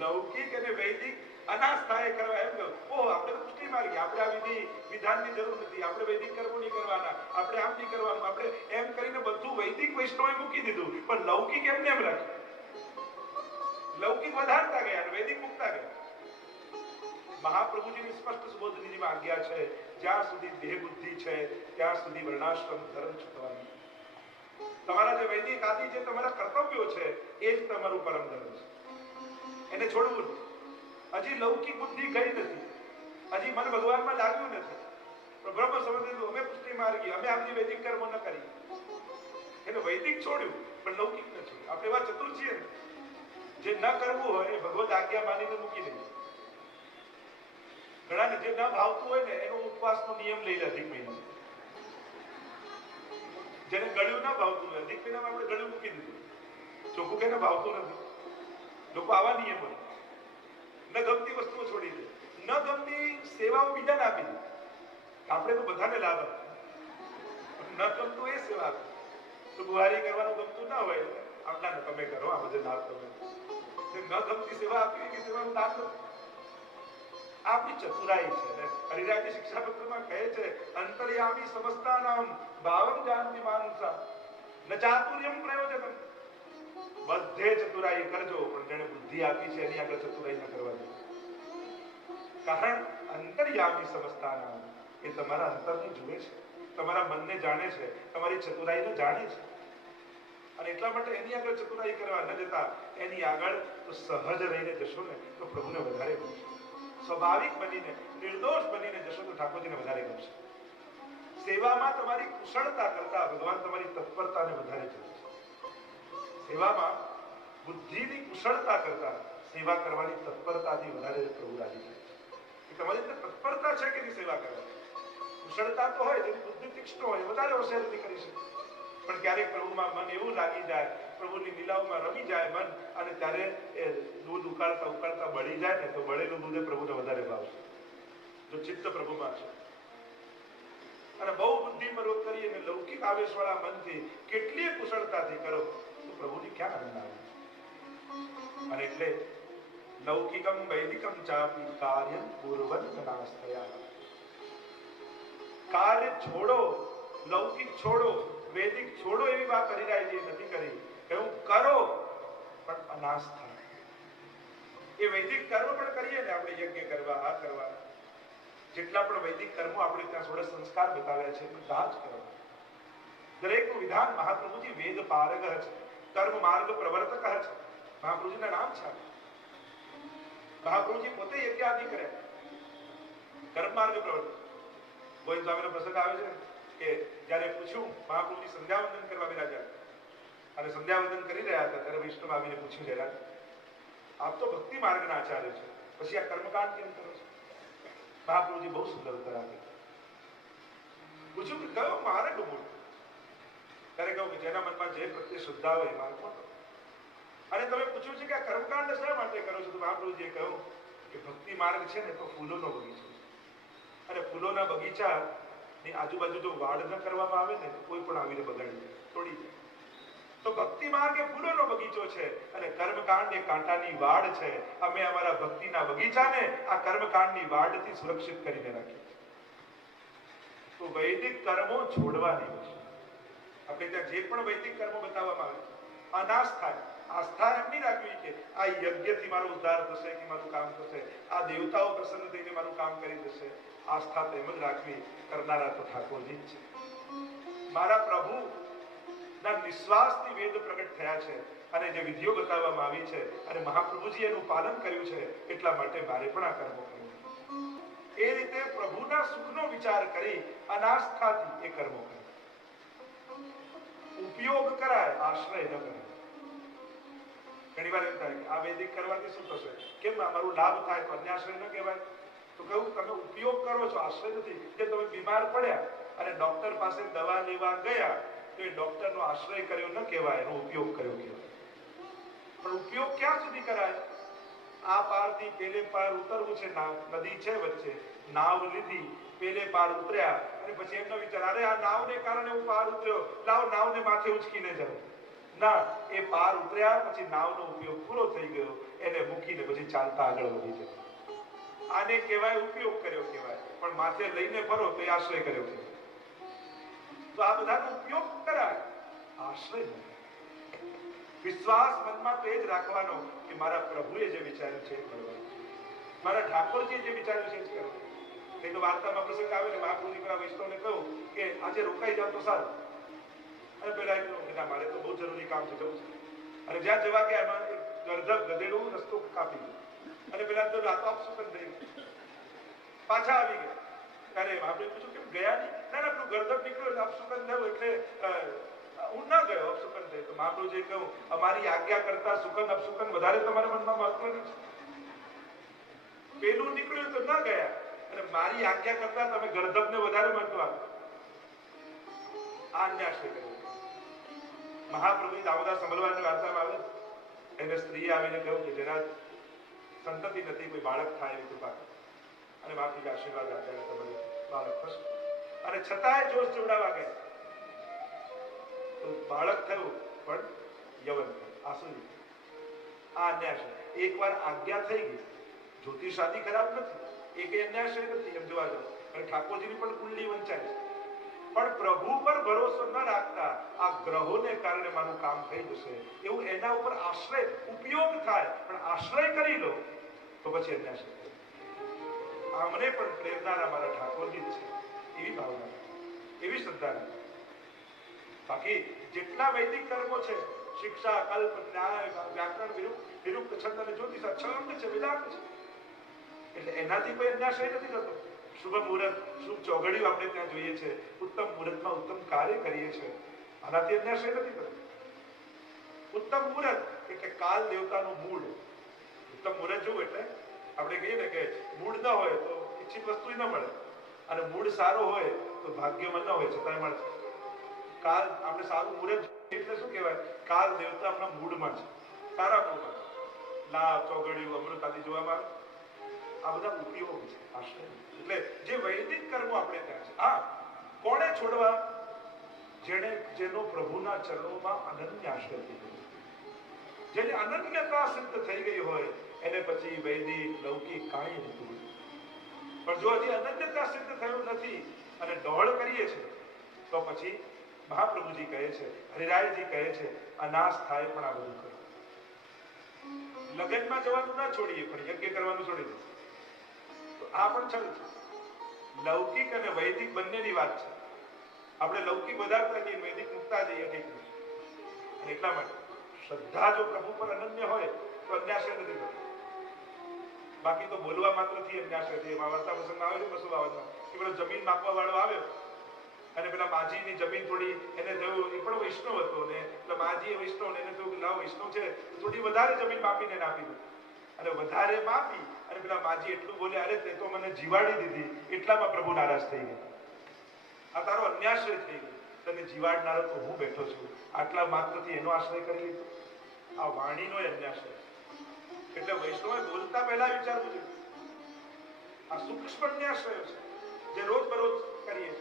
લૌકિક અને વૈદિક અનાસ્થાએ કરવા એમ કહ્યું. ઓહ, આપણે તો પુષ્ટિ માર્ગી, આપણે આ વિધિ વિધાનની જરૂર નથી, આપણે વૈદિક કર્મો નહીં કરવાના, આપણે આમ નહીં કરવાનું, આપણે એમ કરીને બધું વૈદિક વૈષ્ણવે મૂકી દીધું, પણ લૌકિક એમને એમ રાખ્યું. લૌકિક વધારતા ગયા અને વૈદિક મૂકતા ગયા. મહાપ્રભુજીની સ્પષ્ટ સુબોધનીજીમાં આજ્ઞા છે, જ્યાં સુધી દેહ બુદ્ધિ છે ત્યાં સુધી વર્ણાશ્રમ ધર્મ છૂટવાનું. તમારા જે વૈદિક આદિ જે તમારા કર્તવ્યો છે એ જ તમારું પરમ ધર્મ છે, એને છોડવું નથી. હજી લૌકિક બુદ્ધિ ગઈ નથી, હજી મન ભગવાનમાં લાગ્યું નથી, પણ બ્રહ્મ સમજી લીધું અમે પુષ્ટિ માર્ગી, અમે આપણી વૈદિક કર્મો ન કરી, એને વૈદિક છોડ્યું પણ લૌકિક ન છોડ્યું. આપણે એવા ચતુર છીએ ને, જે ન કરવું હોય એ ભગવદ આજ્ઞા માનીને મૂકી દઈએ. ઘણાને જે ન ભાવતું હોય ને એનો ઉપવાસનો નિયમ લઈ લે અધિક મહિના. જેને ગળ્યું ના ભાવતું હોય અધિક મહિનામાં આપણે ગળ્યું મૂકી દીધું, ચોખ્ખું કે ભાવતું નથી. લોકો આવા નિયમ હોય, ન ગમતી વસ્તુઓ છોડી દે, ન ગમતી સેવાઓ બીજાને આપી દે. આપણે તો બધાને લાભ આપે, ન ગમતું એ સેવા આપે. તો બુહારી કરવાનું ગમતું ના હોય, આટલા તમે કરો, આ બધે લાભ તમે. ન ગમતી સેવા આપી કે સેવાનું દાન નથી. આપની ચતુરાઈ છે ને. હરિરાયજી શિક્ષાપત્રમાં કહે છે, અંતર્યામી સમસ્તાનામ ભાવમ જાનતી માનસા ન ચાતુર્યમ પ્રયોજનમ. બધે ચતુરાઈ કરજો, પણ જેને બુદ્ધિ આપી છે એની આગળ ચતુરાઈ ન કરવા દે. કારણ અંતર્યામી સમસ્તાનામ, એ તમારા અંતરને જુએ છે, તમારા મનને જાણે છે, તમારી ચતુરાઈને જાણે છે, અને એટલા માટે એની આગળ ચતુરાઈ કરવા ન જતા એની આગળ તો સહજ રહીને જશો ને તો પ્રભુને વધારે ગમશે. સ્વાભાવિક બનીને નિર્દોષ બનીને જશો તો ઠાકોરજીને વધારે ગમશે. સેવામાં તમારી કુશળતા કરતા ભગવાન તમારી તત્પરતાને વધારે જોવે છે. સેવામાં બુદ્ધિની કુશળતા કરતા સેવા કરવાની તત્પરતાથી વધારે પ્રભુ રાજી થાય છે. તમારી અંદર તત્પરતા છે કે સેવા કરવાની, કુશળતા તો હોય, જેની બુદ્ધિ તીક્ષ્ણ હોય વધારે હોશિયારી કરી શકે. પણ ક્યારેક પ્રભુમાં મન એવું લાગી જાય, પ્રભુની લીલાઓમાં રમી જાય મન, અને ત્યારે એ દૂધ ઉકાળતા ઉકાળતા બળી જાય ને તો બળેલું દૂધ પ્રભુને વધારે ભાવશે, જો ચિત્ત પ્રભુમાં છે. અને બહુ બુદ્ધિપૂર્વક કરી અને લૌકિક આવેશવાળા મનથી કેટલીય કુશળતાથી કરો તો પ્રભુની ક્યાં આનંદ આવે. અને એટલે લૌકિકમ વૈદિકમ ચાપી કાર્યમ પૂર્વંત નાસ્તયા. કાર્ય છોડો, લૌકિક છોડો, વૈદિક છોડો એવી વાત હરિરાયજી નથી કરી. કહ્યું કરો પણ અનાસ્થા. એ વૈદિક કર્મ પણ કરીએ ને આપણે, યજ્ઞ કરવા, આ કરવા, જેટલા પણ વૈદિક કર્મો આપણે ત્યાં થોડા સંસ્કાર બતાવ્યા છે બધા જ કરવા. દરેકનું વિધાન મહાપ્રભુજી વેદ પારગ છે, કર્મ માર્ગ પ્રવર્તક છે, મહાપ્રભુજીના નામ છે. મહાપ્રભુજી પોતે યજ્ઞ આદિ કરે, કર્મ માર્ગ પ્રવર્તક. ગોવિંદ સ્વામીનો પ્રસંગ આવે છે કે જ્યારે પૂછ્યું, મહાપ્રભુજી સંધ્યાવંદન કરવા બિરાજ્યા અને સંધ્યાવંદન કરી રહ્યા હતા ત્યારે વૈષ્ણવ આવીને પૂછ્યું, જરા આપ તો ભક્તિ માર્ગના આચાર્ય છો, પછી આ કર્મકાંડ કેમ કરો છો? મહાપ્રભુજી બહુ સુંદર ઉત્તર આપ્યો. પૂછ્યું કે કયો માર્ગ મોટો? ત્યારે કહું કે જેના મનમાં જે પ્રત્યે શ્રદ્ધા હોય એ માર્ગ મોટો. અને તમે પૂછ્યું છે કે આ કર્મકાંડ શા માટે કરો છો? તો મહાપ્રભુજીએ કહ્યું કે ભક્તિ માર્ગ છે ને તો ફૂલોનો બગીચો છે, અને ફૂલોના બગીચાની આજુબાજુ જો વાડ ન કરવામાં આવે ને તો કોઈ પણ આવીને બગાડી જાય, તોડી જાય. તો ભક્તિ માર્ગ એ ફૂલોનો બગીચો છે અને કર્મકાંડ એ કાંટાની વાડ છે. અમે અમારા ભક્તિના બગીચાને આ કર્મકાંડની વાડથી સુરક્ષિત કરીને રાખીએ છીએ. તો વૈદિક કર્મો છોડવા નહીં છે. આપણે ત્યાં જે પણ વૈદિક કર્મો બતાવવામાં આવે અનાસ્થા, આસ્થા એમ નહીં રાખવી કે આ યજ્ઞથી મારો ઉદ્ધાર થશે કે મારું કામ થશે, આ દેવતાઓ પ્રસન્ન થઈને મારું કામ કરી દેશે. આસ્થા તેમ જ રાખવી, કરનારા તો ઠાકોરજી જ છે. મારા પ્રભુ ના નિશ્વાસથી વેદ પ્રગટ થયા છે અને જે વિધિઓ બતાવવામાં આવી છે અને મહાપ્રભુજી એનું પાલન કર્યું છે, એટલા માટે મારે પણ આ કર્મો કરવું. એ રીતે પ્રભુના સુખનો વિચાર કરી અનાસ્થાથી એ કર્મો કરે. ઉપયોગ કરાય, આશ્રય ન કરાય. ઘણી વાર એમ થાય કે આ વૈદિક કરવાથી શું થશે, કેમ અમારું લાભ થાય તો અન્યાશ્રય ન કહેવાય? તો કહું તમે ઉપયોગ કરો છો, આશ્રય નથી. જે તમે બીમાર પડ્યા અને ડોક્ટર પાસે દવા લેવા ગયા તો એ ડોક્ટરનો આશ્રય કર્યો ન કહેવાય, એનો ઉપયોગ કર્યો કહેવાય. પણ ઉપયોગ ક્યાં સુધી કરાય? આ પારથી પેલે પાર ઉતરવું છે, નદી છે વચ્ચે, નાવ લીધી, પેલે પાર ઉતર્યા અને પછી એમનો વિચાર, અરે આ નાવને કારણે હું પાર ઉતર્યો, લાવ નાવને માથે ઉચકીને જાઉં. ના, એ પાર ઉતર્યા પછી નાવનો ઉપયોગ પૂરો થઈ ગયો. એને મૂકીને પછી ચાલતા આગળ વધી જતા. આને કહેવાય ઉપયોગ કર્યો કહેવાય, પણ માથે લઈને ફરો તો એ આશ્રય કર્યો કહેવાય. તો આ બધાનો ઉપયોગ કરાય, આશ્રય નહીં. વિશ્વાસ મનમાં તો એ જ રાખવાનો કે મારા પ્રભુએ જે વિચાર્યું છે એ કરવાનું, મારા ઠાકોરજીએ જે વિચાર્યું છે એ જ કરવાનું. નહીં તો વાર્તામાં પ્રસંગ આવે ને મહાપ્રભુજી પેલા વૈષ્ણવને કહ્યું કે આજે રોકાઈ જાવ તો સારું. અને પેલા એટલું કે ના, મારે તો બહુ જરૂરી કામ છે, જવું છે. અને જ્યાં જવા ગયા એમાં ગરધબ ગધેડું રસ્તો કાપી ગયું અને પેલા તો રાતો આપસુકન થઈ ગયું. પાછા આવી ગયા. ત્યારે મહાપ્રભુએ પૂછ્યું કેમ ગયા નહીં? ના ના, પેલું ગરધબ નીકળ્યું એટલે આપસુકન થયું એટલે હું ના ગયો, અપસુકન થયું. તો મહાપ્રભુજીએ કહ્યું અમારી આજ્ઞા કરતા સુકન અપસુકન વધારે તમારા મનમાં મહત્વનું છે. પેલું નીકળ્યું તો ના ગયા અને મારી આજ્ઞા કરતા તમે ગરધબને વધારે મહત્વ આપો. આ અન્યાશ્રય કર્યો. મહાપ્રભુ દામોદર સંભળવાની વાર્તામાં આવે, એને સ્ત્રીએ આવીને કહ્યું કે જેના સંતતિ નથી, કોઈ બાળક થાય એવી કૃપા કરો. અને મહાપ્રભુ આશીર્વાદ આપ્યા, તમારે બાળક થશે. અને છતાંય જોશ જોડાવા ગયા તો બાળક થયું પણ યવન થયું, આસુરી. આ અન્યાશ્રય. એકવાર આજ્ઞા થઈ ગઈ, જ્યોતિષાદી ખરાબ નથી, એ કઈ અન્યાશ્રય નથી એમ જોવા જાવ. અને ઠાકોરજીની પણ કુંડલી વંચાય છે, પણ પ્રભુ પર ભરોસો ન રાખતા આ ગ્રહોને કારણે મારું કામ થઈ જશે એવું એના ઉપર આશ્રય ઉપયોગ થાય, પણ આશ્રય કરી લો તો પછી અન્યાશ્રય. આમને પણ પ્રેરનારા મારા ઠાકોરજી છે, એવી ભાવના, એવી શ્રદ્ધા. બાકી જેટલા વૈદિક કર્મો છે, શિક્ષા, કલ્પ, ન્યાય, વ્યાકરણ, વિરુક્ત, છંદ અને જ્યોતિષ, છંદ છે, વેદાંત છે, એટલે એનાથી કોઈ અન્યાશ્રય નથી થતો. શુભ મુહૂર્ત, શુભ ચોઘડિયું આપણે ત્યાં જોઈએ છે, ઉત્તમ મુહૂર્તમાં ઉત્તમ કાર્ય કરીએ છીએ, આનાથી અન્યાશ્રય નથી થતો. ઉત્તમ મુહૂર્ત એટલે કાલ દેવતાનું મૂળ. ઉત્તમ મુહૂર્ત જોવું એટલે આપણે કહીએ ને કે મૂળ ન હોય તો ઈચ્છિત વસ્તુ ન મળે, અને મૂળ સારો હોય તો ભાગ્યમાં ન હોય છતાંય મળે. કાલ આપણે સારું મુહૂર્ત એટલે શું કહેવાય? કાલ દેવતા આપણા મૂળમાં છે, સારા મૂળમાં છે. લાભ, ચોઘડિયું, અમૃત આદિ જોવામાં આવે. આ બધા ઉપયોગ છે, આશ્રય. એટલે જે વૈદિક કર્મો આપણે ત્યાં છે, હા, કોણે છોડવા? જેનો પ્રભુના ચરણોમાં અનન્ય આશ્રય થઈ ગયો, જેની અનન્યતા સિદ્ધ થઈ ગઈ હોય, એને પછી વૈદિક, લૌકિક કાંઈ નથી. પણ જો હજી અનન્યતા સિદ્ધ થયું નથી અને ડોળ કરીએ છીએ તો પછી મહાપ્રભુજી કહે છે, હરિરાયજી કહે છે, અનાશ થાય પણ આ બધું કરો. લગ્નમાં જવાનું ના છોડીએ, પણ યજ્ઞ કરવાનું છોડી દે. આ પણ છલ છે. લૌકિક અને વૈદિક બંનેની વાત છે. આપણે લૌકિક વધારતા જઈએ, વૈદિક મુકતા જઈએ, ઠીક નથી. એટલા માટે શ્રદ્ધા જો પ્રભુ પર અનન્ય હોય તો અન્યાશ્રય નથી થતો. બાકી તો બોલવા માત્રથી અન્યાશ્રય છે. એમાં વાર્તા પ્રસંગમાં આવે છે પશુ બાબતમાં કે પેલો જમીન માપવા વાળો આવ્યો અને પેલા માજીની જમીન થોડી એને થયું, એ પણ વૈષ્ણવ હતો ને એટલે માજી વૈષ્ણવ, એને થયું કે લાવ વૈષ્ણવ છે થોડી વધારે જમીન માપીને આપી દઉં. અને વધારે માપી અને પેલા માજી એટલું બોલ્યા, અરે તે તો મને જીવાડી દીધી. એટલામાં પ્રભુ નારાજ થઈ ગયા. આ તારો અન્યાશ્રય થઈ ગયો, તને જીવાડનારો તો હું બેઠો છું. આટલા માત્રથી એનો આશ્રય કરી લીધો. આ વાણીનો અન્યાશ્રય. એટલે વૈષ્ણવે બોલતા પહેલા વિચારવું જોઈએ. આ સૂક્ષ્મ અન્યાશ્રય છે જે રોજ બરોજ કરીએ.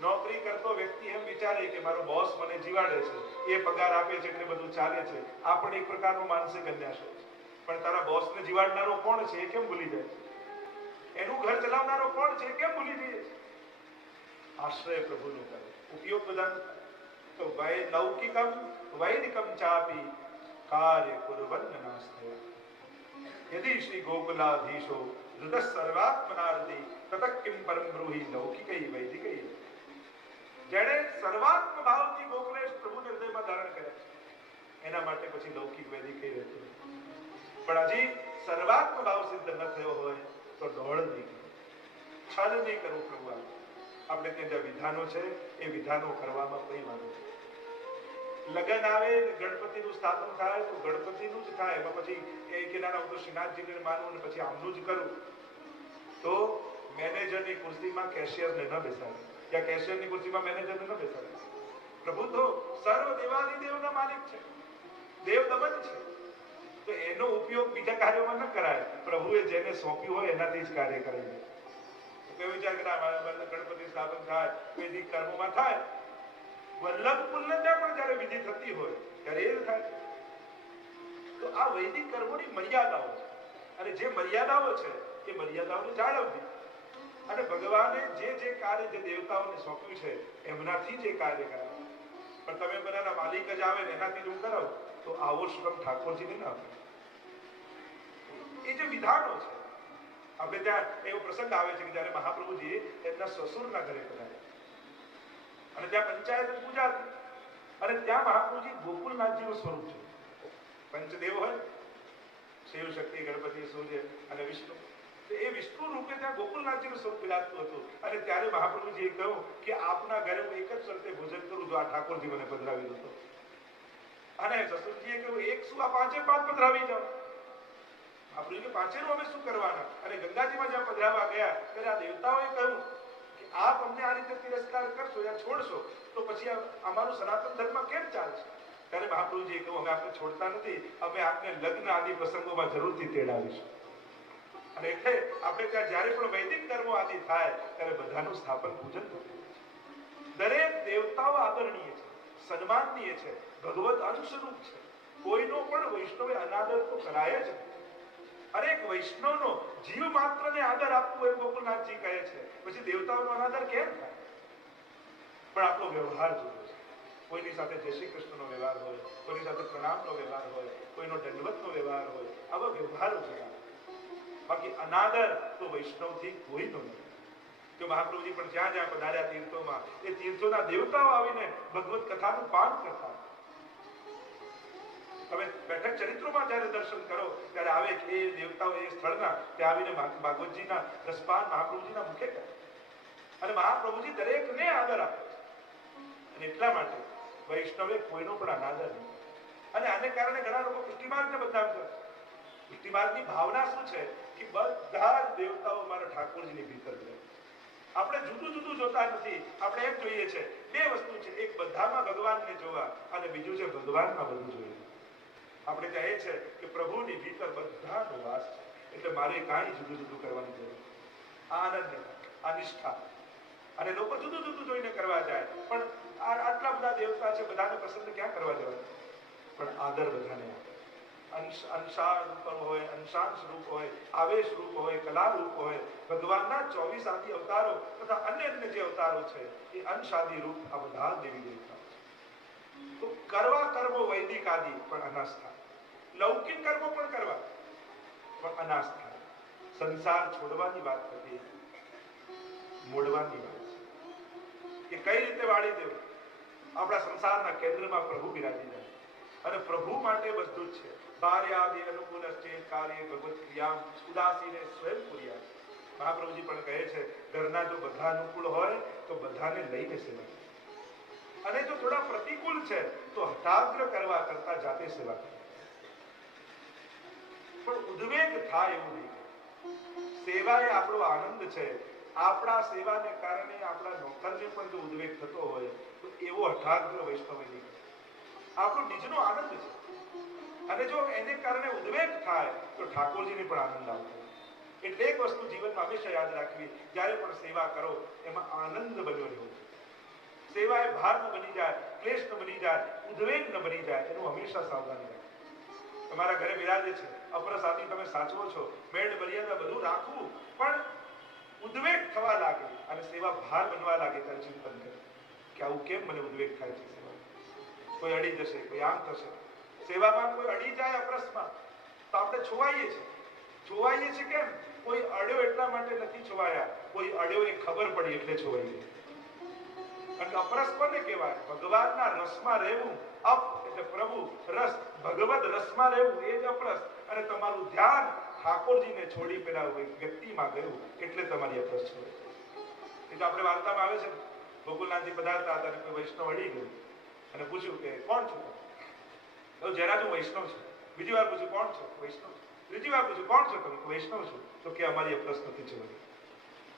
નોકરી કરતો વ્યક્તિ એમ વિચારે કે મારો બોસ મને જીવાડે છે, એ પગાર આપે છે એટલે બધું ચાલે છે. આ પણ એક પ્રકારનો માનસિક અન્યાશ્રય છે. પણ તારા બોસને જીવાડનારો કોણ છે એ કેમ ભૂલી જાય? એનું ઘર ચલાવનારો કોણ છે એ કેમ ભૂલી જઈએ? આશ્રય પ્રભુનો કરે, ઉપયોગ બધાનો. તો લૌકિકમ વૈદિકમ ચાપી કાર્ય કુર્વન્ન નાસ્તયા. યદિ શ્રી ગોકુલાધીશો હૃદય સર્વાત્મનાર્દી તત કિમ પરમ બ્રૂહિ લૌકિકૈ વૈદિકૈ. જેણે સર્વાત્મ ભાવથી ગોકુલેશ પ્રભુને હૃદયમાં ધારણ કર્યા છે, એના માટે પછી લૌકિક વૈદિક કઈ રહેતું. પણ હજી સર્વાત્મ ભાવ સિદ્ધ ન થયો હોય તો દોડ નહીં કરવું, છલ નહીં કરવું. પ્રભુ આપણે ત્યાં જે વિધાનો છે એ વિધાનો કરવામાં કોઈ વાંધો નહીં. લગ્ન આવે, ગણપતિનું સ્થાપન થાય તો ગણપતિનું જ થાય. એમાં પછી એ કે ના હું તો શ્રીનાથજીને માનું અને પછી આમનું જ કરું, તો મેનેજરની ખુરશીમાં કેશિયરને ન બેસાડે, યા કેશિયરની ખુરશીમાં મેનેજરને ન બેસાડે. પ્રભુ તો સર્વ દેવાદિદેવના માલિક છે, દેવ દમન છે. તો એનો ઉપયોગ બીજા કાર્યોમાં ન કરાય. પ્રભુએ જેને સોંપ્યું હોય એનાથી જ કાર્ય કરાય. કોઈ વિચાર કરે ગણપતિ સ્થાપન થાય, વૈદિક કર્મોમાં થાય. વલ્લભ પુલ્લતા પણ જયારે વિધિ થતી હોય ત્યારે એ થાય. તો તો આ વૈદિક કર્મોની મર્યાદાઓ છે, અને જે મર્યાદાઓ છે એ મર્યાદાઓને જાળવવી, અને ભગવાને જે કાર્ય જે દેવતાઓને સોંપ્યું છે એમનાથી જે કાર્ય કરાવે. પણ તમે બધાના માલિક જ આવે ને એનાથી હું કરાવો તો આવો શ્રમ ઠાકોરજીને ના આપે. એ જે વિધાનો છે, આપણે ત્યાં એવો પ્રસંગ આવે છે કે જયારે મહાપ્રભુજી એમના સસુરના ઘરે પધાર્યા અને ત્યાં પંચાયત પૂજા હતી, અને ત્યાં મહાપ્રભુજી ગોકુલનાથજીનું સ્વરૂપ છે. પંચદેવ હોય, શિવ, શક્તિ, ગણપતિ, સૂર્ય અને વિષ્ણુ, તો એ વિષ્ણુ રૂપે ત્યાં ગોકુલનાથજીનું સ્વરૂપ બિરાજતું હતું. અને ત્યારે મહાપ્રભુજીએ કહ્યું કે આપના ઘરે હું એક જ શરતે ભોજન કરું જો આ ઠાકોરજી મને પધરાવી દો. અને સસુરજીએ કહ્યું એક શું, આ પાંચે પાંચ પધરાવી જાઓ. આપણે કે પાંચેનું અમે શું કરવાના? અને ગંગાજીમાં જ્યાં પધરાવા ગયા ત્યારે આ દેવતાઓએ કહ્યું કે આપ અમને આ રીતે તિરસ્કાર કરશો યા છોડશો તો પછી અમારું સનાતન ધર્મ કેમ ચાલશે? ત્યારે મહાપ્રભુજીએ કહ્યું અમે આપને છોડતા નથી, અમે આપને લગ્ન આદિ પ્રસંગોમાં જરૂરથી તેડાવીશું. અને એટલે આપણે ત્યાં જ્યારે પણ વૈદિક કર્મો આદિ થાય ત્યારે બધાનું સ્થાપન પૂજન થતું. દરેક દેવતાઓ આદરણીય છે, સન્માનનીય છે, ભગવત અંશરૂપ છે. કોઈનો પણ વૈષ્ણવે અનાદર તો કરાય જ નહીં. અનેક વૈષ્ણવનો જીવ માત્રને આદર આપવો એમ ગોકુલનાથજી કહે છે, પછી દેવતાઓનો અનાદર કેમ થાય? પણ આપણો વ્યવહાર જુદો છે. કોઈની સાથે જય શ્રી કૃષ્ણનો વ્યવહાર હોય, કોઈની સાથે પ્રણામનો વ્યવહાર હોય, કોઈનો દંડવતનો વ્યવહાર હોય, આવા વ્યવહારો છે. બાકી અનાદર તો વૈષ્ણવથી કોઈનો નથી. જો મહાપ્રભુજી પણ જ્યાં જ્યાં પધાર્યા તીર્થોમાં, એ તીર્થોના દેવતાઓ આવીને ભગવત કથાનું પાન કરતા. તમે બેઠક ચરિત્રોમાં જયારે દર્શન કરો ત્યારે આવે કે એ દેવતાઓ એ સ્થળના ત્યાં આવીને ભાગવતજીના રસપાન મહાપ્રભુજીના મુખે કરે, અને મહાપ્રભુજી દરેકને આદર આપે છે. અને એટલા માટે વૈષ્ણવે કોઈનો પણ અનાદર નહીં. અને આને કારણે ઘણા લોકો પુષ્ટિમાર્ગને બદનામ કરે. પુષ્ટિમાર્ગની ભાવના શું છે કે બધા જ દેવતાઓ મારા ઠાકોરજીની ભીતર રહે. આપણે જુદું જુદું જોતા નથી. આપણે એમ જોઈએ છે બે વસ્તુ છે, એક બધામાં ભગવાનને જોવા અને બીજું છે ભગવાનમાં બધું જોઈએ. આપણે કહે છે કે પ્રભુની ભીતર બધાનો વાસ છે, એટલે મારે કાંઈ જુદું જુદું કરવાની જરૂર. આનંદ, આ નિષ્ઠા. અને લોકો જુદું જુદું જોઈને કરવા જાય, પણ આટલા બધા દેવતા છે, બધાને પસંદ ક્યાં કરવા જવાય? પણ આદર બધાને આપે. અંશાર રૂપ હોય, અંશાંશ રૂપ હોય, આવેશ રૂપ હોય, કલા રૂપ હોય, ભગવાનના 24 આદિ અવતારો તથા અન્ય જે અવતારો છે એ અંશાદી રૂપ આ બધા દેવી દેવતા છે. તો કરવા કર્મો વૈદિક આદિ પણ અનાસ્થા, લૌકિક કર્મો પણ કરવા પણ અનાસ્થા. સંસાર છોડવાની વાત નથી, મોડવાની વાત છે. કે કઈ રીતે વાળી દેવું? આપણા સંસારના કેન્દ્રમાં પ્રભુ બિરાજી જાય, અને પ્રભુ માટે બધું જ છે. કાર્યાદિ અનુકૂલશ્ચેત કાર્ય ભગવત ક્રિયામ ઉદાસીને સ્વયં પુર્યા. મહાપ્રભુજી પણ કહે છે ઘરના જો બધા અનુકૂળ હોય તો બધાને લઈને સેવા કરે, અને જો થોડા પ્રતિકૂળ છે તો હઠાગ્ર કરવા કરતા જાતે સેવા કરે. પણ ઉદ્વેગ થાય એવું નહીં. સેવા એ આપણો આનંદ છે. આપણા સેવાને કારણે આપણા નોકરને પણ જો ઉદ્વેગ થતો હોય તો એવો હઠાગ્ર વૈષ્ણવ નહીં. આપણો નિજનો આનંદ છે, અને જો એને કારણે ઉદ્વેગ થાય તો ઠાકોરજીને પણ આનંદ આવતો. એટલે એક વસ્તુ જીવનમાં હંમેશા યાદ રાખવી, જ્યારે પણ સેવા કરો એમાં આનંદ બન્યો રહેવો. સેવા એ ભાર ન બની જાય, ક્લેશ ન બની જાય, ઉદ્વેગ ન બની જાય, એનું હંમેશા સાવધાની રાખવી. તમારા ઘરે બિરાજે છે, અપ્રસાદી તમે સાચવો છો, મેળ મર્યાદા બધું રાખવું, પણ ઉદ્વેગ થવા લાગે અને સેવા ભાર બનવા લાગે ત્યારે ચિંતન કરે કે આવું કેમ મને ઉદ્વેગ થાય છે? સેવા કોઈ અડી જશે, કોઈ આમ થશે. સેવામાં કોઈ અડી જાય અપ્રસમાં તો આપણે છોવાઈએ છીએ. છોવાઈએ છીએ કેમ? કોઈ અડ્યો એટલા માટે નથી છોવાયા, કોઈ અડ્યો એ ખબર પડી એટલે છોવાઈએ. અને અપરસ કોને કહેવાય? ભગવાનના રસમાં રહેવું. અપ એટલે પ્રભુ, રસ ભગવદ રસમાં રહેવું એ જ અપરસ. અને તમારું ધ્યાન ઠાકોરજીને છોડી પેલા વ્યક્તિમાં ગયું એટલે તમારી અપરસ છોડે. એટલે આપણે વાર્તામાં આવે છે ગોકુલનાથજી પધારતા હતા અને કોઈ વૈષ્ણવ અડી ગયું અને પૂછ્યું કે કોણ છો? જરા હું વૈષ્ણવ છું. બીજી વાર પૂછ્યું કોણ છો? વૈષ્ણવ છું. ત્રીજી વાર પૂછ્યું કોણ છો તમે? વૈષ્ણવ છું. તો કે અમારી અપરસ નથી છોડી.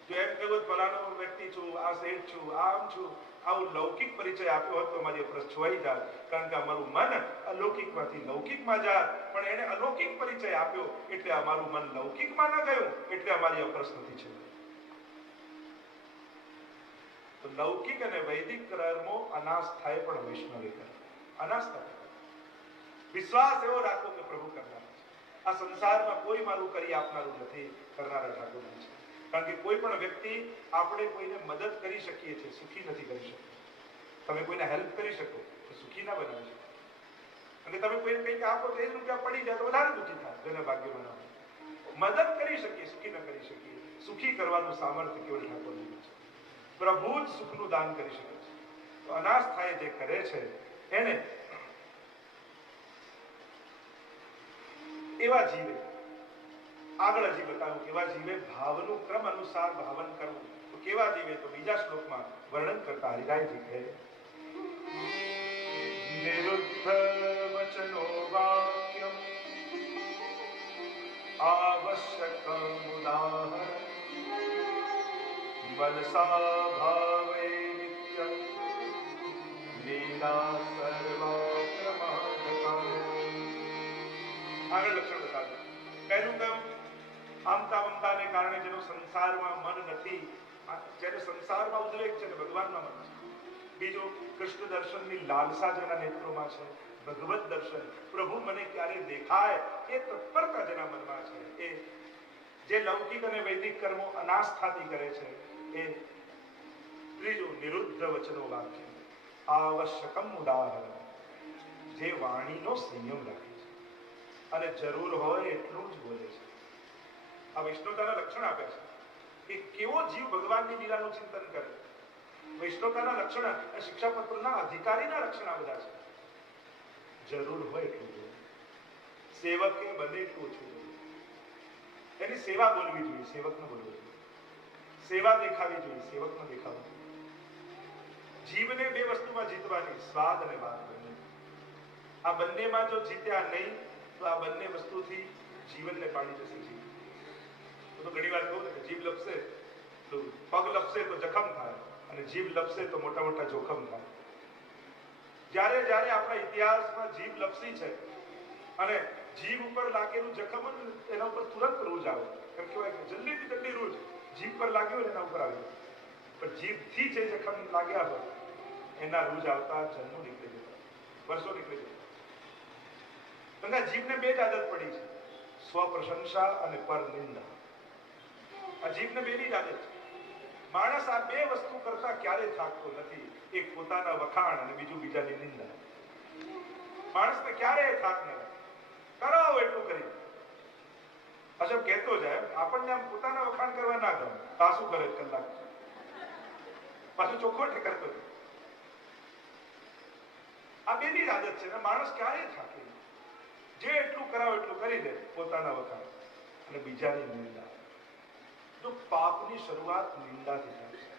જો એમ કહ્યું ફલાણો વ્યક્તિ છું, આ શેઠ છું, આમ છું, આવું લૌકિક પરિચય આપ્યો હોત તો અમારી અપરસ છોવાઈ જાય. કારણ કે અમારું મન અલૌકિકમાંથી લૌકિકમાં જાય, પણ એને અલૌકિક પરિચય આપ્યો એટલે અમારું મન લૌકિકમાં ન ગયું એટલે અમારી અપરસ નથી છોડી. તો લૌકિક અને વૈદિક કર્મો અનાસ્થાએ પણ વૈષ્ણવે કરે. અનાસ્થા વિશ્વાસ એવો રાખો કે પ્રભુ કરનાર છે. આ સંસારમાં કોઈ મારું કરી આપનારું નથી, કરનારા ઠાકોરજી છે. કારણ કે કોઈ પણ વ્યક્તિ આપણે કોઈને મદદ કરી શકીએ છીએ, સુખી નથી કરી શકતા. તમે કોઈને હેલ્પ કરી શકો તો સુખી ના બનાવી શકો. અને તમે કોઈને કંઈક આપો તો 1 રૂપિયા પડી જાય તો વધારે દુઃખી થાય, જેના ભાગ્યમાં ના હોય. મદદ કરી શકીએ, સુખી ન કરી શકીએ. સુખી કરવાનું સામર્થ્ય કેવળ ઠાકોરજીનું છે. પ્રભુ જ સુખનું દાન કરી શકે છે. તો અનાસ્થાએ જે કરે છે એને એવા જીવે, આગળ હજી બતાવું કેવા જીવે ભાવનું ક્રમ અનુસાર ભાવન કરવું. તો કેવા જીવે તો બીજા શ્લોકમાં વર્ણન કરતા હરિરાયજી કહે નિરુદ્ધ વચનો વાક્યમ આવશ્યકમ ઉદાહરણ મનસા ભાવે નિત્યમ લીલા સર્વાત્ર આગળ લક્ષણ બતાવ્યું. પહેલું કામ આમતા મમતાને કારણે જેનો સંસારમાં મન નથી, જેને સંસારમાં ઉદ્રેક છે, ભગવાનમાં મન છે. બીજું કૃષ્ણ દર્શનની લાલસા જેના નેત્રોમાં છે, ભગવત દર્શન, પ્રભુ મને ક્યારે દેખાય એ તત્પરતા જેના મનમાં છે. એ જે લૌકિક અને વૈદિક કર્મો અનાસ્થાથી કરે છે એ. ત્રીજું નિરુદ્ધ વચનો વાક્ય આવશ્યકમ ઉદાહરણ, જે વાણીનો સંયમ રાખે છે અને જરૂર હોય એટલું જ બોલે છે. આ વૈષ્ણવતાના લક્ષણ આપે છે કે કેવો જીવ ભગવાનની લીલાનું ચિંતન કરે. વૈષ્ણવતાના લક્ષણ, શિક્ષાપત્રના અધિકારીના લક્ષણ આ બધા છે. જરૂર હોય એટલું બોલે, સેવકે બને એટલું ઓછું બોલે. એની સેવા બોલવી જોઈએ, સેવક ન બોલવું જોઈએ. સેવા દેખાવી જોઈએ, સેવક ન દેખાવું જોઈએ. જીવને 2 વસ્તુમાં જીતવાની, સ્વાદ અને વાત બંને. આ બંનેમાં જો જીત્યા નહીં તો આ બંને વસ્તુથી જીવનને પાડી જશે. જીવ તો ઘણી વાર કહું ને કે જીભ લપસે તો પગ લપસે તો જખમ થાય અને જીભ લપસે તો મોટા મોટા જોખમ થાય. જ્યારે જ્યારે આપણા ઇતિહાસમાં જીભ લપસી છે અને જીભ ઉપર લાગેલું જખમ એના ઉપર તુરંત રૂજ આવે. એમ કહેવાય કે જલ્દીથી જલ્દી રૂજ જીભ પર લાગ્યો એના ઉપર આવ્યું. પણ જીભથી જે જખમ લાગ્યા હોય એના રૂજ આવતા જન્મો નીકળી જતા, વર્ષો નીકળી જતા. કારણ કે જીભને 2 જ આદત પડી છે, સ્વપ્રશંસા અને પરનિંદા. આ જીભને 2ની જ આદત છે. માણસ આ 2 વસ્તુ કરતા ક્યારેય થાકતો નથી. એક પોતાના વખાણ અને બીજું બીજાની નિંદા. માણસને ક્યારેય થાક ન લાગે, કરાવો એટલું કરી. અશબ કહેતો જાય આપણને આમ પોતાના વખાણ કરવા ના ગમે, પાછું કરે કલાક પાછું ચોખ્ખોટે કરતો જાય. આ 2ની જ આદત છે ને. માણસ ક્યારેય થાકે નહીં. જે એટલું કરાવો એટલું કરી દે, પોતાના વખાણ અને બીજાની નિંદા. જો પાપની શરૂઆત નિંદાથી થાય છે.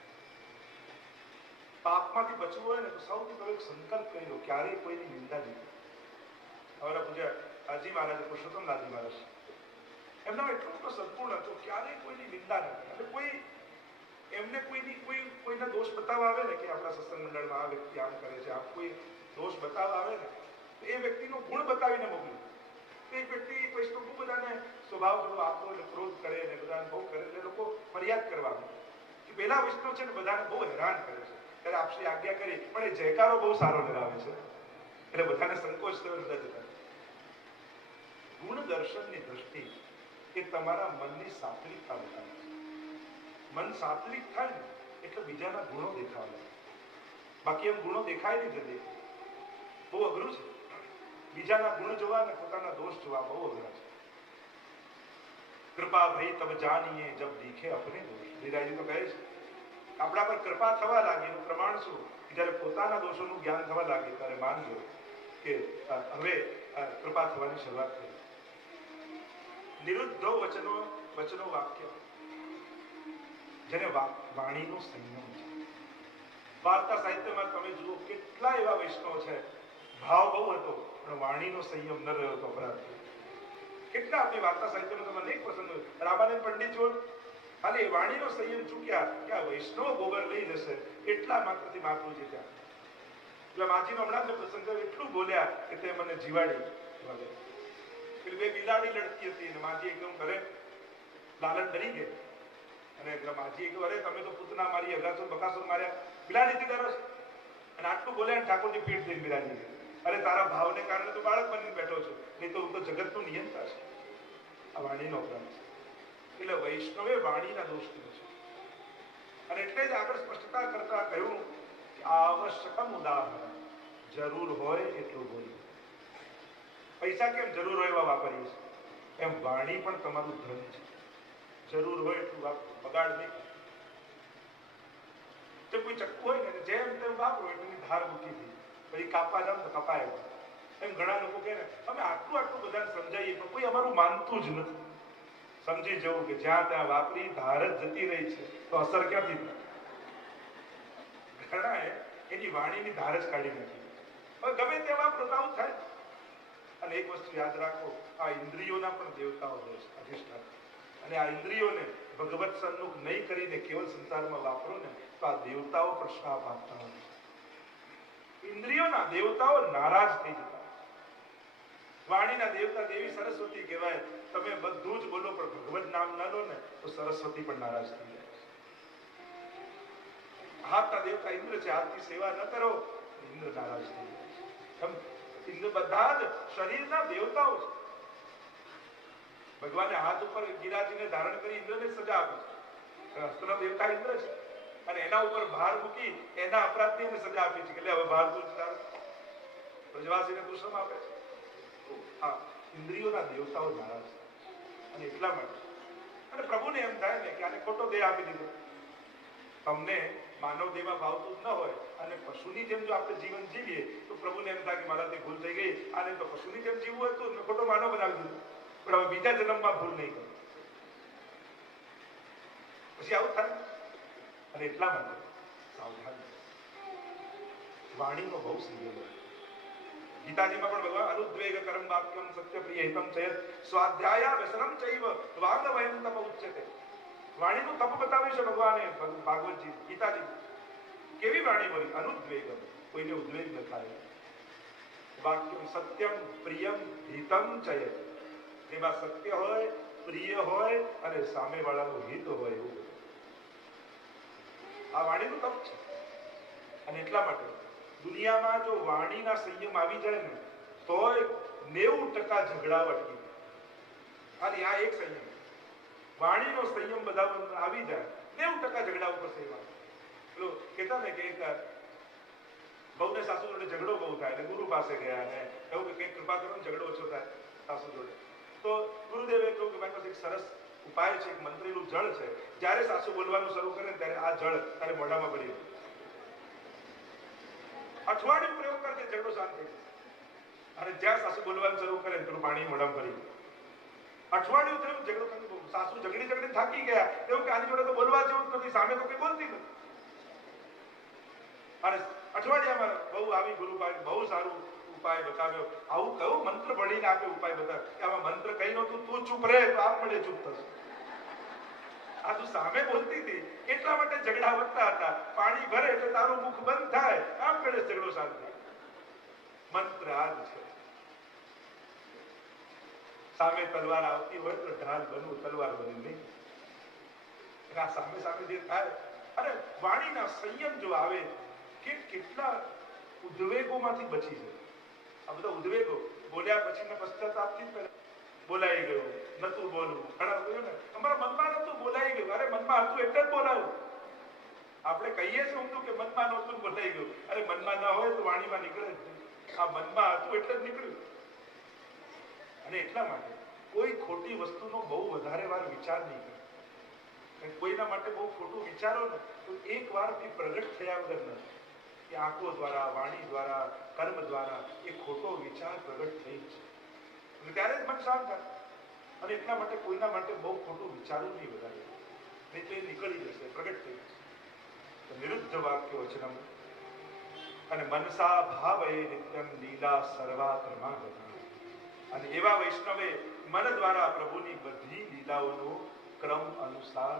પાપમાંથી બચવું હોય ને તો સૌથી પહેલો એક સંકલ્પ કરી લો, ક્યારેય કોઈની નિંદા નહીં. અમારા પૂજા હાજી મહારાજ, પુરુષોત્તમદાસજી મહારાજ, એમનો એટલો મોટો સદગુણ હતો, ક્યારેય કોઈની નિંદા નથી. એટલે કોઈ એમને કોઈના દોષ બતાવવા આવે ને કે આપણા સત્સંગ મંડળમાં આ વ્યક્તિ આમ કરે છે, આમ કોઈ દોષ બતાવવા આવે ને તો એ વ્યક્તિનો ગુણ બતાવીને મોકલું. એક વ્યક્તિ વૈષ્ણવ બહુ બધાને સ્વભાવ જેવો આપતો એટલે ક્રોધ કરે ને બધાને બહુ કરે એટલે લોકો ફરિયાદ કરવા કે પેલા વૈષ્ણવ છે ને બધાને બહુ હેરાન કરે છે. ત્યારે આપશે આજ્ઞા કરી પણ એ જયકારો બહુ સારો લગાવે છે એટલે બધાને સંકોચ થયો, બધા જતા. ગુણ દર્શનની દ્રષ્ટિ એ તમારા મનની સાત્વિકતા બતાવે છે. મન સાત્વિક થાય ને એટલે બીજાના ગુણો દેખાવા લાગે. બાકી એમ ગુણો દેખાય નહીં જલ્દી. બહુ અઘરું છે. બીજાના ગુણ જોવા ને પોતાના દોષ જોવા બહુ અઘરા છે. કૃપા ભઈ તબ જાનીએ જબ દીખે અપને દોષ. ધીરાજી તો કહે છે આપણા પર કૃપા થવા લાગે એનું પ્રમાણ શું? જ્યારે પોતાના દોષોનું જ્ઞાન થવા લાગે ત્યારે માનજો કે હવે કૃપા થવાની શરૂઆત થઈ. નિરુદ્ધો વચનો વાક્ય, જેને વાણીનો સંયમ છે. વાર્તા સાહિત્યમાં તમે જુઓ કેટલા એવા વૈષ્ણવ છે, ભાવ બહુ હતો પણ વાણીનો સંયમ ન રહ્યો તો અપરાધ. કેટલા આપણી વાર્તા સાહિત્યમાં તમે અનેક પ્રસંગો, રામાનંદ પંડિત જો ખાલી વાણીનો સંયમ ચૂક્યા કે આ વૈષ્ણવ ગોબર લઈ જશે એટલા માત્રથી માથું જીત્યા. એટલે માજીનો હમણાં જ પ્રસંગ એટલું બોલ્યા કે તે મને જીવાડી. પેલી 2 બિલાડી લડતી હતી અને માજી એકદમ ઘરે લાલન ડરી ગઈ અને માજી એક અરે તમે તો પૂતના મારી, અગાસુર બકાસુર માર્યા, બિલાડીથી ડરો છે. અને આટલું બોલ્યા ઠાકોરજી પીઠ થઈને બિરાજી ગયા. અરે તારા ભાવને કારણે તો બાળક બનીને બેઠો છો, નહીં તો હું તો જગતનું નિયંતા છે. આ વાણીનો ક્રમ છે. એટલે વૈષ્ણવે વાણીના દોષ કીધો છે. અને એટલે જ આગળ સ્પષ્ટતા કરતા કહ્યું કે આવશ્યકમ ઉદાહરણ, જરૂર હોય એટલું બોલવું. પૈસા કેમ જરૂર હોય એવા વાપરીએ છીએ, એમ વાણી પણ તમારું ધન છે. જરૂર હોય એટલું બગાડ નહીં. જે કોઈ ચક્કુ હોય ને જેમ તેમ વાપરો એટલી ધાર મૂકી હતી, પછી કાપવા જાવ તો કપાય. એમ ઘણા લોકો કહે ને અમે આટલું બધાને સમજાવીએ પણ કોઈ અમારું માનતું જ નથી. સમજી જવું કે જ્યાં ત્યાં વાપરી ધાર જ જતી રહી છે તો અસર ક્યાંથી થાય? ઘણાએ એની વાણીની ધાર જ કાઢી નાખી. હવે ગમે ત્યાં વાપરો તો આવું થાય. અને એક વસ્તુ યાદ રાખો, આ ઇન્દ્રિયોના પણ દેવતાઓ છે, અધિષ્ઠાન. અને આ ઇન્દ્રિયોને ભગવત સન્મુખ નહીં કરીને કેવલ સંસારમાં વાપરો ને તો આ દેવતાઓ પણ શ્રાપ આપતા નથી. ઇન્દ્રિયોના દેવતાઓ નારાજ થઈ જતા. વાણીના દેવતા દેવી સરસ્વતી કહેવાય. તમે બધું જ બોલો પણ ભગવત નામ ના લો ને તો સરસ્વતી પણ નારાજ થઈ જાય. હાથના દેવતા ઇન્દ્ર છે, હાથની સેવા ન કરો ઇન્દ્ર નારાજ થઈ જાય. ઇન્દ્ર બધા જ શરીરના દેવતાઓ છે. ભગવાને હાથ ઉપર ગિરાજીને ધારણ કરી ઇન્દ્રને સજા આપી છે. હસ્તના દેવતા ઇન્દ્ર છે અને એના ઉપર ભાર મૂકી એના અપરાધની એને સજા આપી છે કે હવે ભાર તું પ્રજવાસીને તું શ્રમ આપે છે. હા, ઇન્દ્રિયોના દેવતાઓ નારાજ છે. અને એટલા માટે અને પ્રભુને એમ થાય ને કે આને ખોટો દેહ આપી દીધો. તમને માનવ દેહમાં ભાવતું જ ન હોય અને પશુની જેમ જો આપણે જીવન જીવીએ તો પ્રભુને એમ થાય કે મારાથી ભૂલ થઈ ગઈ, આને તો પશુની જેમ જીવવું હોય તો ખોટો માનવ બનાવી દીધો. પણ હવે બીજા જન્મમાં ભૂલ નહીં કરો, પછી આવું થાય. અને એટલા માટે સાવધાન. વાણીનો બહુ સંયમ. ગીતાજીમાં પણ ભગવાન અનુદ્વેગ કરમ વાક્યમ સત્ય પ્રિય હિતમ ચયત સ્વાધ્યાય વ્યસનમ ચૈવ વાંગ વયમ તપ ઉચ્યતે. વાણીનું તપ બતાવ્યું છે ભગવાને ભાગવતજી ગીતાજી. કેવી વાણી બોલી? અનુદ્વેગ, કોઈને ઉદ્વેગ ન થાય. વાક્યમ સત્યમ પ્રિયમ હિતમ ચયત, તેમાં સત્ય હોય, પ્રિય હોય અને સામેવાળાનું હિત હોય એવું. આ વાણીનું તપ છે. અને એટલા માટે દુનિયામાં જો વાણીના સંયમ આવી જાય ને તો 90% ઝઘડા અટકી. અને આ એક સંયમ, વાણીનો સંયમ બધા આવી જાય 90% ઝઘડા ઉપર સેવા. પેલો કહેતા ને કે એક બહુને સાસુ જોડે ઝઘડો બહુ થાય એટલે ગુરુ પાસે ગયા ને એવું કે કંઈક કૃપા કરો ને ઝઘડો ઓછો થાય સાસુ જોડે. તો ગુરુદેવે કહ્યું કે મારી પાસે એક સરસ ઉપાય છે, એક મંત્રેલું જળ છે. જ્યારે સાસુ બોલવાનું શરૂ કરે ત્યારે આ જળ તારે મોઢામાં ભરી દે. અઠવાડિયું પ્રયોગ કરજે, ઝઘડો શાંત થઈ જશે. અને જ્યાં સાસુ બોલવાનું શરૂ કરે પેલું પાણી મોઢામાં ભરી દે. અઠવાડિયું થયું, ઝઘડો કરી. સાસુ ઝઘડી થાકી ગયા. એવું કે આની જોડે તો બોલવા જેવું જ નથી, સામે તો કઈ બોલતી નથી. અને અઠવાડિયામાં બહુ આવી ગુરુ પાસે બહુ સારું ઉપાય બતાવ્યો. આવું કયો મંત્ર ભણીને આપે ઉપાય બતાવે કે આમાં મંત્ર કઈ નતું, તું ચૂપ રહે તો આપ મળે ચૂપ થશે. આ તું સામે બોલતી હતી એટલા માટે ઝઘડા વધતા હતા. પાણી ભરે એટલે તારું મુખ બંધ થાય, આમ કરે ઝઘડો શાંત થાય. મંત્ર આ જ છે. સામે તલવાર આવતી હોય તો ઢાલ બનવું, તલવાર બની નહીં. આ સામે જે થાય. અને વાણીના સંયમ જો આવે કે કેટલા ઉદ્વેગોમાંથી બચી જાય. આ બધા ઉદ્વેગો બોલ્યા પછી પશ્ચાતાપથી પહેલા બોલાઈ ગયું, નતું બોલવું. ઘણા કહ્યું ને અમારા મનમાં નતું બોલાઈ ગયું. અરે મનમાં હતું એટલે જ બોલાવું. આપણે કહીએ છીએ ઊંધું કે મનમાં નહોતું બોલાઈ ગયું. અરે મનમાં ના હોય તો વાણીમાં નીકળે જ નહીં. આ મનમાં હતું એટલે જ નીકળ્યું. અને એટલા માટે કોઈ ખોટી વસ્તુનો બહુ વધારે વાર વિચાર નહીં કરે. કોઈના માટે બહુ ખોટું વિચારો ને તો એક વાર પ્રગટ થયા વગર નથી. એ આંખો દ્વારા, વાણી દ્વારા, કર્મ દ્વારા એ ખોટો વિચાર પ્રગટ થઈ છે. અને ત્યારે જ મન શાંત થાય. અને એટલા માટે કોઈના માટે બહુ ખોટું વિચારવું નહીં વધારે, નહીં તો એ નીકળી જશે, પ્રગટ થઈ જશે. નિરુદ્ધ વાક્યો વચનમ અને મનસા ભાવયે નિત્યમ લીલા સર્વા ક્રમાગતા. અને એવા વૈષ્ણવે મન દ્વારા પ્રભુની બધી લીલાઓનો ક્રમ અનુસાર